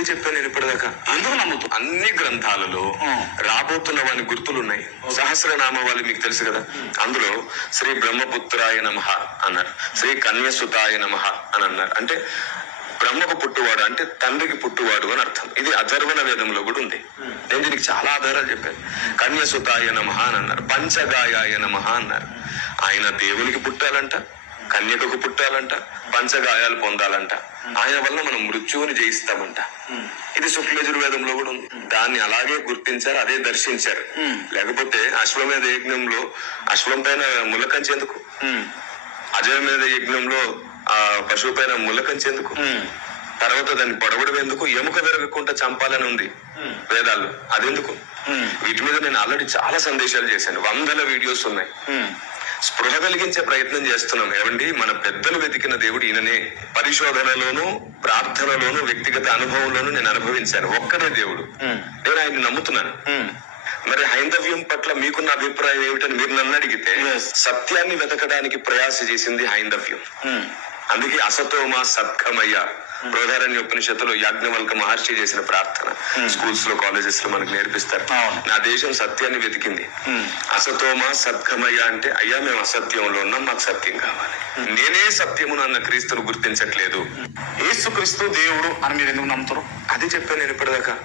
అది చెప్పాను నేను ఇప్పటిదాకా. ఎందుకు నమ్ముతూ. అన్ని గ్రంథాలలో. రాబోతున్న వాని గుర్తులున్నాయి. సహస్రనామ వాళ్ళు మీకు తెలుసు కదా? అందులో శ్రీ బ్రహ్మపుత్రాయ నమః అన్నారు. శ్రీ కన్యసుతాయ నమః అని అన్నారు. అంటే బ్రహ్మకు పుట్టువాడు అంటే తండ్రికి పుట్టువాడు అని అర్థం. ఇది అథర్వణ వేదంలో కూడా ఉంది. నేను దీనికి చాలా ఆధారాలు చెప్పాను. కన్యసుతాయ నమః అని అన్నారు. పంచగాయాయ నమః అన్నారు. ఆయన దేవునికి పుట్టాలంట. కన్యకకు పుట్టాలంట పంచగాయాలు పొందాలంట. ఆయన వల్ల మనం మృత్యువుని జయిస్తామంట. ఇది శుక్లజుర్వేదంలో కూడా ఉంది. దాన్ని అలాగే గుర్తించారు అదే దర్శించారు. లేకపోతే అశ్వమేధ యజ్ఞంలో అశ్వం పైన ములకంచేందుకు అజయమేధ యజ్ఞంలో ఆ పశువు పైన ములకంచేందుకు తర్వాత దాన్ని పొడవడం ఎందుకు? ఎముక విరగకుండా చంపాలని ఉంది వేదాల్లో అదెందుకు? వీటి మీద నేను ఆల్రెడీ చాలా సందేశాలు చేశాను. వందల వీడియోస్ ఉన్నాయి. స్పృహ కలిగించే ప్రయత్నం చేస్తున్నాం. ఏమండి? మన పెద్దలు వెతికిన దేవుడు ఈయననే. పరిశోధనలోను ప్రార్థనలోను వ్యక్తిగత అనుభవంలోను నేను అనుభవించాను. ఒక్కడే దేవుడు. నేను ఆయన నమ్ముతున్నాను. మరి హైందవ్యం పట్ల మీకున్న అభిప్రాయం ఏమిటని మీరు నన్ను అడిగితే. సత్యాన్ని వెతకడానికి ప్రయాస చేసింది హైందవ్యం. అందుకే అసతోమ సత్కమయ్య బృహదారణ్య ఉపనిషత్తులో యాజ్ఞవల్క మహర్షి చేసిన ప్రార్థన. స్కూల్స్లో కాలేజెస్లో మనకు నేర్పిస్తారు. నా దేశం సత్యాన్ని వెతికింది. అసతోమ సత్కమయ్య అంటే అయ్యా మేము అసత్యంలో ఉన్నాం మాకు సత్యం కావాలి. నేనే సత్యమును అన్న క్రీస్తును గుర్తించట్లేదు. యేసుక్రీస్తు దేవుడు అని మీరు ఎందుకు నమ్ముతారు? అది చెప్పాను నేను ఇప్పటిదాకా.